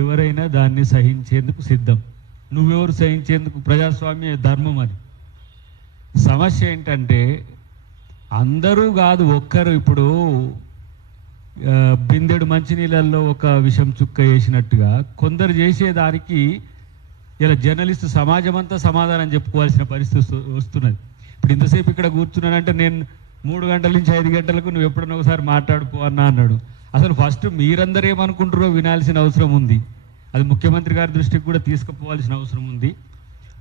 ఎవరైనా దాన్ని సహించేందుకు సిద్ధం. నువ్వెవరు సహించేందుకు? ప్రజాస్వామ్య ధర్మం అది. సమస్య ఏంటంటే అందరూ కాదు, ఒక్కరు. ఇప్పుడు బిందెడు మంచినీళ్ళల్లో ఒక విషం చుక్క వేసినట్టుగా కొందరు చేసేదానికి ఇలా జర్నలిస్ట్ సమాజం అంతా సమాధానం చెప్పుకోవాల్సిన పరిస్థితి వస్తున్నది. ఇప్పుడు ఇంతసేపు ఇక్కడ కూర్చున్నానంటే నేను 3 గంటల నుంచి 5 గంటలకు నువ్వు ఎప్పుడన్నా ఒకసారి మాట్లాడుకో అన్నాడు. అసలు ఫస్ట్ మీరందరూ ఏమనుకుంటారో వినాల్సిన అవసరం ఉంది. అది ముఖ్యమంత్రి గారి దృష్టికి కూడా తీసుకుపోవాల్సిన అవసరం ఉంది.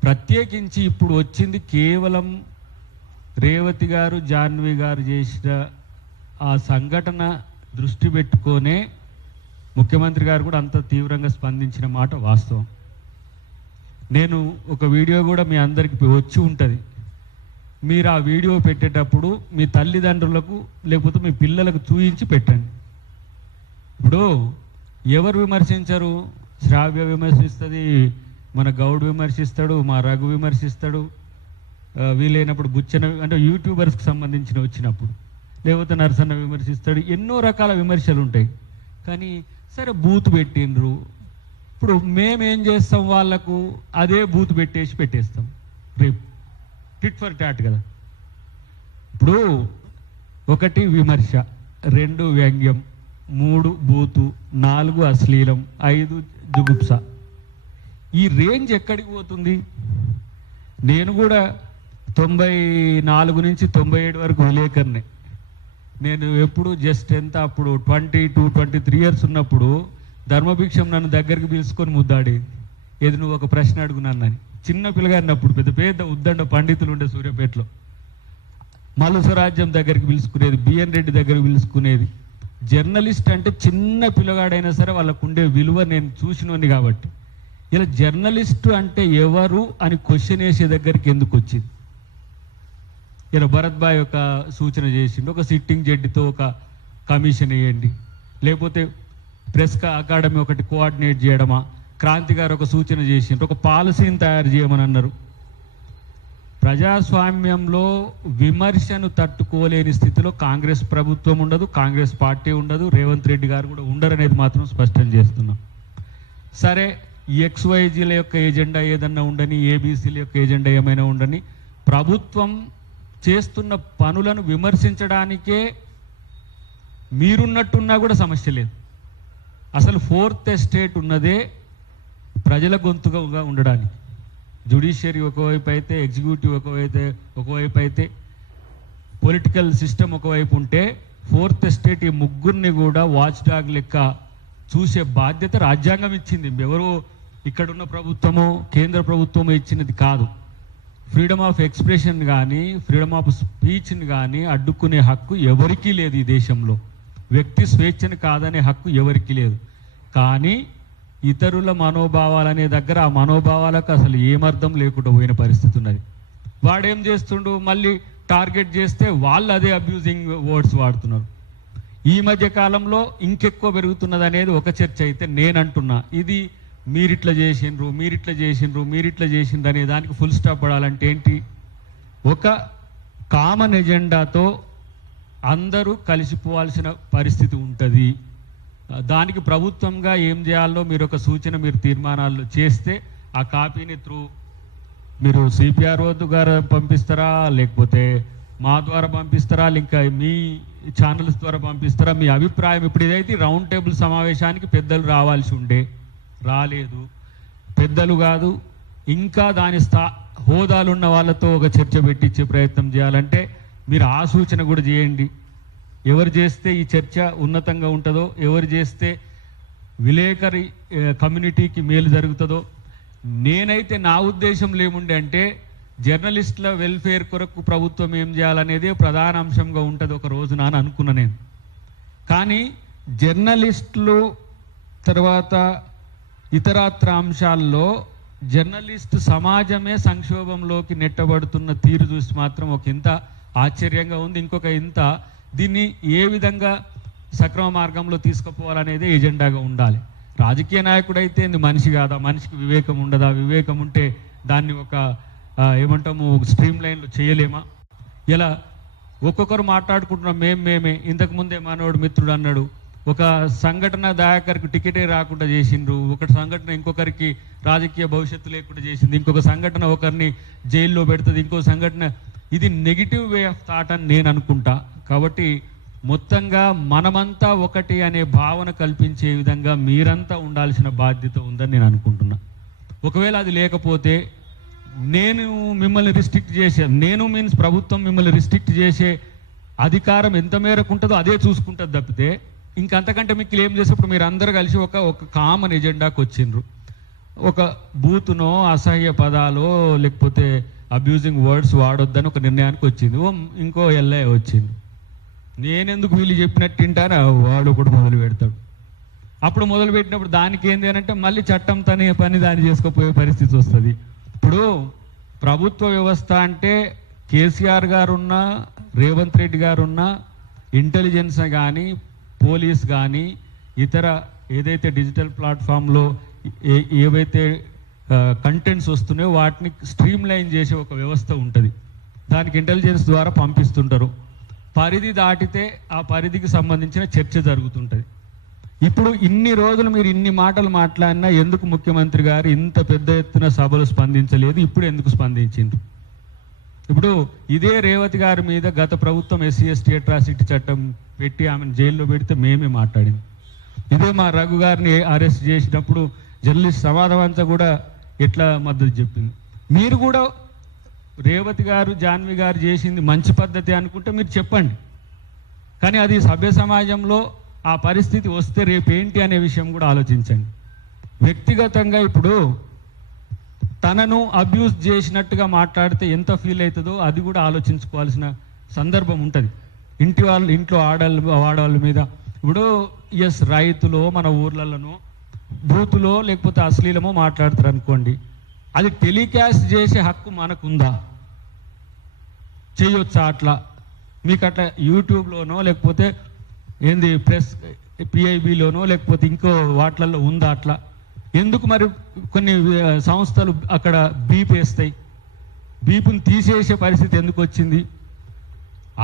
ప్రత్యేకించి ఇప్పుడు వచ్చింది కేవలం రేవతి గారు, జాహ్నవి గారు చేసిన ఆ సంఘటన దృష్టి పెట్టుకొనే ముఖ్యమంత్రి గారు కూడా అంత తీవ్రంగా స్పందించిన మాట వాస్తవం. నేను ఒక వీడియో కూడా మీ అందరికీ వచ్చి ఉంటుంది. మీరు ఆ వీడియో పెట్టేటప్పుడు మీ తల్లిదండ్రులకు లేకపోతే మీ పిల్లలకు చూయించి పెట్టండి. ఇప్పుడు ఎవరు విమర్శించరు? శ్రావ్య విమర్శిస్తుంది, మన గౌడ్ విమర్శిస్తాడు, మా రఘు విమర్శిస్తాడు, వీలైనప్పుడు బుచ్చన అంటే యూట్యూబర్స్కి సంబంధించిన వచ్చినప్పుడు, లేకపోతే నరసన్న విమర్శిస్తాడు. ఎన్నో రకాల విమర్శలు ఉంటాయి. కానీ సరే బూత్ పెట్టిండ్రు, ఇప్పుడు మేమేం చేస్తాం? వాళ్ళకు అదే బూత్ పెట్టేస్తాం. రేపు టిట్ ఫర్ టాట్ కదా. ఇప్పుడు 1 విమర్శ, 2 వ్యంగ్యం, 3 బూతు, 4 అశ్లీలం, 5 జుగుప్స. ఈ రేంజ్ ఎక్కడికి పోతుంది? నేను కూడా 94 నుంచి 97 వరకు విలేకరునే. నేను ఎప్పుడు జస్ట్ ఎంత అప్పుడు 22-23 ఇయర్స్ ఉన్నప్పుడు ధర్మభిక్షం నన్ను దగ్గరికి పిలుచుకొని ముద్దాడేది. ఏది నువ్వు ఒక ప్రశ్న అడుగున్నానని. చిన్న పిల్లగారినప్పుడు పెద్ద పెద్ద ఉద్దండ పండితులు ఉండే సూర్యాపేటలో. మల్లు స్వరాజ్యం దగ్గరికి పిలుచుకునేది, బిఎన్ రెడ్డి దగ్గరికి పిలుచుకునేది. జర్నలిస్ట్ అంటే చిన్న పిల్లగాడైనా సరే వాళ్ళకు ఉండే విలువ నేను చూసినోని కాబట్టి. ఇలా జర్నలిస్టు అంటే ఎవరు అని క్వశ్చన్ వేసే దగ్గరికి ఎందుకు వచ్చింది? ఇలా భరత్ భాయ్ ఒక సూచన చేసిండు, ఒక సిట్టింగ్ జడ్జితో ఒక కమిషన్ వేయండి, లేకపోతే ప్రెస్ అకాడమీ ఒకటి కోఆర్డినేట్ చేయడమా, క్రాంతి గారు ఒక సూచన చేసిండ్రు, ఒక పాలసీని తయారు చేయమని అన్నారు. ప్రజాస్వామ్యంలో విమర్శను తట్టుకోలేని స్థితిలో కాంగ్రెస్ ప్రభుత్వం ఉండదు, కాంగ్రెస్ పార్టీ ఉండదు, రేవంత్ రెడ్డి గారు కూడా ఉండరనేది మాత్రం స్పష్టం చేస్తున్నాం. సరే, XYZల యొక్క ఎజెండా ఏదన్నా ఉండని, ABCల యొక్క ఎజెండా ఏమైనా ఉండని, ప్రభుత్వం చేస్తున్న పనులను విమర్శించడానికే మీరున్నట్టున్నా కూడా సమస్య లేదు. అసలు 4th ఎస్టేట్ ఉన్నదే ప్రజల గొంతుగా ఉండడానికి. జ్యుడిషియరీ ఒకవైపు అయితే, ఎగ్జిక్యూటివ్ ఒకవైపు అయితే, పొలిటికల్ సిస్టమ్ ఒకవైపు ఉంటే, 4th ఎస్టేట్ ఈ ముగ్గురిని కూడా వాచ్ డాగ్ లెక్క చూసే బాధ్యత రాజ్యాంగం ఇచ్చింది. ఎవరో ఇక్కడున్న ప్రభుత్వమో కేంద్ర ప్రభుత్వమో ఇచ్చినది కాదు. ఫ్రీడమ్ ఆఫ్ ఎక్స్ప్రెషన్ కానీ, ఫ్రీడమ్ ఆఫ్ స్పీచ్ని కానీ అడ్డుకునే హక్కు ఎవరికీ లేదు ఈ దేశంలో. వ్యక్తి స్వేచ్ఛను కాదనే హక్కు ఎవరికీ లేదు. కానీ ఇతరుల మనోభావాలనే దగ్గర ఆ మనోభావాలకు అసలు ఏమర్థం లేకుండా పోయిన పరిస్థితి ఉన్నది. వాడేం చేస్తుండు, మళ్ళీ టార్గెట్ చేస్తే వాళ్ళు అదే అబ్యూజింగ్ వర్డ్స్ వాడుతున్నారు. ఈ మధ్య కాలంలో ఇంకెక్కువ పెరుగుతున్నది అనేది ఒక చర్చ అయితే, నేనంటున్నా ఇది మీరిట్లా చేసిండ్రు అనే దానికి ఫుల్ స్టాప్ పడాలంటే ఏంటి? ఒక కామన్ ఎజెండాతో అందరూ కలిసిపోవాల్సిన పరిస్థితి ఉంటుంది. దానికి ప్రభుత్వంగా ఏం చేయాలో మీరు ఒక సూచన, మీరు తీర్మానాలు చేస్తే ఆ కాపీని మీరు CPRO ద్వారా పంపిస్తారా, లేకపోతే మా ద్వారా పంపిస్తారా, ఇంకా మీ ఛానల్స్ ద్వారా పంపిస్తారా? మీ అభిప్రాయం. ఇప్పుడు ఇదైతే రౌండ్ టేబుల్ సమావేశానికి పెద్దలు రావాల్సి ఉండే, రాలేదు. పెద్దలు కాదు, ఇంకా దాని హోదాలున్న వాళ్ళతో ఒక చర్చ పెట్టించే ప్రయత్నం చేయాలంటే మీరు ఆ సూచన కూడా చేయండి. ఎవరు చేస్తే ఈ చర్చ ఉన్నతంగా ఉంటుందో, ఎవరు చేస్తే విలేకరి కమ్యూనిటీకి మేలు జరుగుతుందో. నేనైతే నా ఉద్దేశంలో ఏముండే అంటే, జర్నలిస్టుల వెల్ఫేర్ కొరకు ప్రభుత్వం ఏం చేయాలనేది ప్రధాన అంశంగా ఉంటుంది ఒక రోజున అని అనుకున్నా నేను. కానీ జర్నలిస్టులు తర్వాత ఇతరత్ర అంశాల్లో జర్నలిస్టు సమాజమే సంక్షోభంలోకి నెట్టబడుతున్న తీరు చూసి మాత్రం ఒక ఇంత ఆశ్చర్యంగా ఉంది. ఇంకొక ఇంత దీన్ని ఏ విధంగా సక్రమ మార్గంలో తీసుకుపోవాలనేది ఎజెండాగా ఉండాలి. రాజకీయ నాయకుడైతే మనిషి కాదా? మనిషికి వివేకం ఉండదా? వివేకం ఉంటే దాన్ని ఒక ఏమంటాము స్ట్రీమ్ లైన్లో చేయలేమా? ఇలా ఒక్కొక్కరు మాట్లాడుకుంటున్నాం మేమే. ఇంతకుముందే మనోడు మిత్రుడు అన్నాడు, ఒక సంఘటన దయాకర్కి టికెటే రాకుండా చేసిండ్రు, ఒక సంఘటన ఇంకొకరికి రాజకీయ భవిష్యత్తు లేకుండా చేసింది, ఇంకొక సంఘటన ఒకరిని జైల్లో పెడుతుంది, ఇంకో సంఘటన. ఇది నెగిటివ్ వే ఆఫ్ థాట్ అని నేను అనుకుంటా. కాబట్టి మొత్తంగా మనమంతా ఒకటి అనే భావన కల్పించే విధంగా మీరంతా ఉండాల్సిన బాధ్యత ఉందని నేను అనుకుంటున్నా. ఒకవేళ అది లేకపోతే నేను మిమ్మల్ని రిస్ట్రిక్ట్ చేసే, నేను మీన్స్ ప్రభుత్వం మిమ్మల్ని రిస్ట్రిక్ట్ చేసే అధికారం ఎంత మేరకు ఉంటుందో అదే చూసుకుంటుంది తప్పితే ఇంకంతకంటే మీకు క్లెయిమ్ చేసేప్పుడు మీరు అందరూ కలిసి ఒక కామన్ ఎజెండాకి వచ్చిండ్రు. ఒక బూతునో అసహ్య పదాలో లేకపోతే అబ్యూజింగ్ వర్డ్స్ వాడొద్దని ఒక నిర్ణయానికి వచ్చింది. ఇంకో ఎల్ఐ వచ్చింది. నేనెందుకు వీళ్ళు చెప్పినట్టు తింటారా, వాడు కూడా మొదలు పెడతాడు. అప్పుడు మొదలు పెట్టినప్పుడు దానికి ఏంది అని అంటే మళ్ళీ చట్టం తనే పని దాన్ని చేసుకోపోయే పరిస్థితి వస్తుంది. ఇప్పుడు ప్రభుత్వ వ్యవస్థ అంటే కేసీఆర్ గారున్నా, రేవంత్ రెడ్డి గారున్నా, ఇంటెలిజెన్స్ కానీ, పోలీస్ కానీ, ఇతర ఏదైతే డిజిటల్ ప్లాట్ఫామ్లో ఏవైతే కంటెంట్స్ వస్తున్నాయో వాటిని స్ట్రీమ్ లైన్ చేసే ఒక వ్యవస్థ ఉంటుంది. దానికి ఇంటెలిజెన్స్ ద్వారా పంపిస్తుంటారు. పరిధి దాటితే ఆ పరిధికి సంబంధించిన చర్చ జరుగుతుంటుంది. ఇప్పుడు ఇన్ని రోజులు మీరు ఇన్ని మాటలు మాట్లాడినా ఎందుకు ముఖ్యమంత్రి గారు ఇంత పెద్ద ఎత్తున సభలు స్పందించలేదు? ఇప్పుడు ఎందుకు స్పందించిండ్రు? ఇప్పుడు ఇదే రేవతి గారి మీద గత ప్రభుత్వం SC/ST అట్రాసిటీ చట్టం పెట్టి ఆమెను జైల్లో పెడితే మేమే మాట్లాడింది. ఇదే మా రఘు గారిని అరెస్ట్ చేసినప్పుడు జర్నలిస్ట్ సమాధానం అంతా కూడా ఎట్లా మద్దతు చెప్పింది. మీరు కూడా రేవతి గారు, జాన్వి గారు చేసింది మంచి పద్ధతి అనుకుంటే మీరు చెప్పండి. కానీ అది సభ్య సమాజంలో ఆ పరిస్థితి వస్తే రేపేంటి అనే విషయం కూడా ఆలోచించండి. వ్యక్తిగతంగా ఇప్పుడు తనను అబ్యూజ్ చేసినట్టుగా మాట్లాడితే ఎంత ఫీల్ అవుతుందో అది కూడా ఆలోచించుకోవాల్సిన సందర్భం ఉంటుంది. ఇంట్లో ఆడవాళ్ళ మీద ఇప్పుడు రైతులో మన ఊర్లలోనో బూతులో లేకపోతే అశ్లీలమో మాట్లాడతారు అనుకోండి, అది టెలికాస్ట్ చేసే హక్కు మనకుందా? చేయొచ్చా? అట్లా మీకు అట్లా యూట్యూబ్లోనో లేకపోతే ఏంది ప్రెస్ PIBలోనో లేకపోతే ఇంకో వాటిలలో ఉందా? అట్లా ఎందుకు మరి కొన్ని సంస్థలు అక్కడ బీప్ వేస్తాయి? బీపుని తీసేసే పరిస్థితి ఎందుకు వచ్చింది?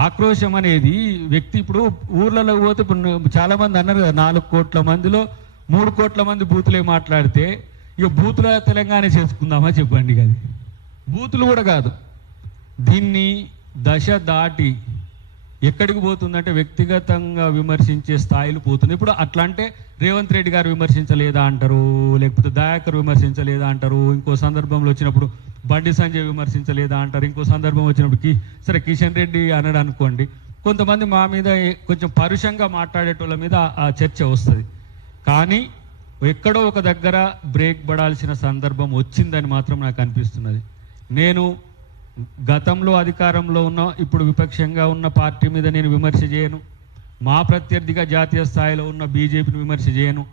ఆక్రోశం అనేది వ్యక్తి ఇప్పుడు ఊర్లలో పోతే ఇప్పుడు చాలామంది అన్నారు కదా, 4 కోట్ల మందిలో 3 కోట్ల మంది బూతులే మాట్లాడితే ఇక బూతుల తెలంగాణ చేసుకుందామా చెప్పండి. అది బూతులు కూడా కాదు. దీన్ని దశ దాటి ఎక్కడికి పోతుందంటే వ్యక్తిగతంగా విమర్శించే స్థాయిలు పోతుంది. ఇప్పుడు అట్లా అంటే రేవంత్ రెడ్డి గారు విమర్శించలేదా అంటారు, లేకపోతే దయాకర్ విమర్శించలేదా అంటారు, ఇంకో సందర్భంలో వచ్చినప్పుడు బండి సంజయ్ విమర్శించలేదా అంటారు, ఇంకో సందర్భం వచ్చినప్పుడు సరే కిషన్ రెడ్డి అనడు అనుకోండి. కొంతమంది మా మీద కొంచెం పరుషంగా మాట్లాడేటోళ్ళ మీద ఆ చర్చ వస్తుంది. కానీ ఎక్కడో ఒక దగ్గర బ్రేక్ పడాల్సిన సందర్భం వచ్చిందని మాత్రం నాకు అనిపిస్తున్నది. నేను గతంలో అధికారంలో ఉన్న, ఇప్పుడు విపక్షంగా ఉన్న పార్టీ మీద నేను విమర్శ చేయను. మా ప్రత్యర్థిగా జాతీయ స్థాయిలో ఉన్న BJPని విమర్శ చేయను.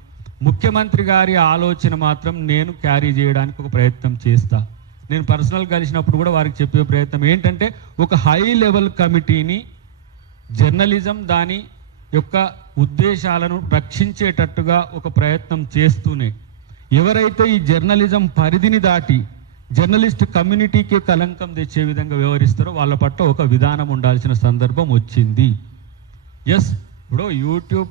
ముఖ్యమంత్రి గారి ఆలోచన మాత్రం నేను క్యారీ చేయడానికి ఒక ప్రయత్నం చేస్తా. నేను పర్సనల్ కలిసినప్పుడు కూడా వారికి చెప్పే ప్రయత్నం ఏంటంటే ఒక హై లెవెల్ కమిటీని జర్నలిజం దాని యొక్క ఉద్దేశాలను రక్షించేటట్టుగా ఒక ప్రయత్నం చేస్తూనే ఎవరైతే ఈ జర్నలిజం పరిధిని దాటి జర్నలిస్ట్ కమ్యూనిటీకి కలంకం తెచ్చే విధంగా వ్యవహరిస్తారో వాళ్ళ పట్ల ఒక విధానం ఉండాల్సిన సందర్భం వచ్చింది. ఇప్పుడు యూట్యూబ్